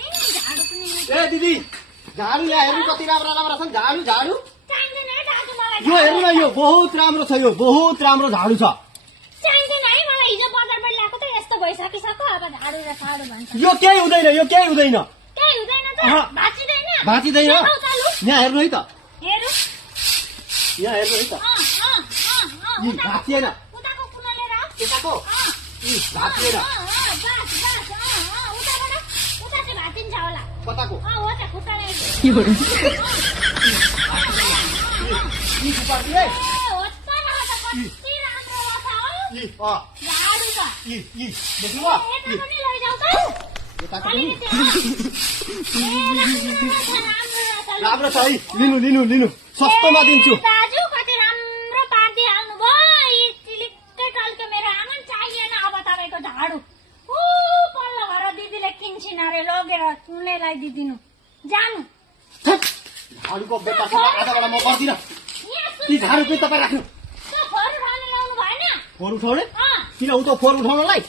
पनि झाडु पनि ए दिदी झाडु ल्याए हेर्नु कति राम्रो राम्रो छन् झाडु झाडु चाहिँदैन है दाजु मलाई यो हेर्नु न यो बहुत राम्रो छ यो बहुत राम्रो झाडु छ चाहिँदैन है मलाई हिजो बजारबाट ल्याएको त यस्तो भइसकिसक्यो अब झाडु र साडु भन्छ यो केही हुँदैन यो केही हुँदैन केही हुँदैन त भाँचिदैन भाँचिँदैन यहाँ हेर्नु है त हेरु यहाँ हेर्नु है त यी भाँचिएन उताको कुना लिएर आऊ यताको यी भाँचिएन बस उताबाट उता चाहिँ भाँचिन्छ होला कताको हो त खुट्टाले यी खुट्टाले ए हो त कति राम्रो रहेछ हो यी झाडु त यी देख्नुभयो यता पनि लैजाऊ त यताको पनि राम्रो राम्रो छ है लिनु लिनु लिनु सस्तोमा दिन्छु दाजु कति राम्रो पारिदिइहाल्नु भयो यी चिलिक्कै टल्क्यो मेरो आँगन चाहिएन अब तपाईँको झाडु पल्लो घर दिदीले किन्छिन् अरे लगेर उनीलाई दिदिनु जानु झाडुको बेकार छ आजबाट म गर्दिनँ ती झाडु चाहिँ तपाईँ राख्नु फोहोर उठाउनु ल्याउनु भएन फोहोर उठाउने किन उता फोहोर उठाउनलाई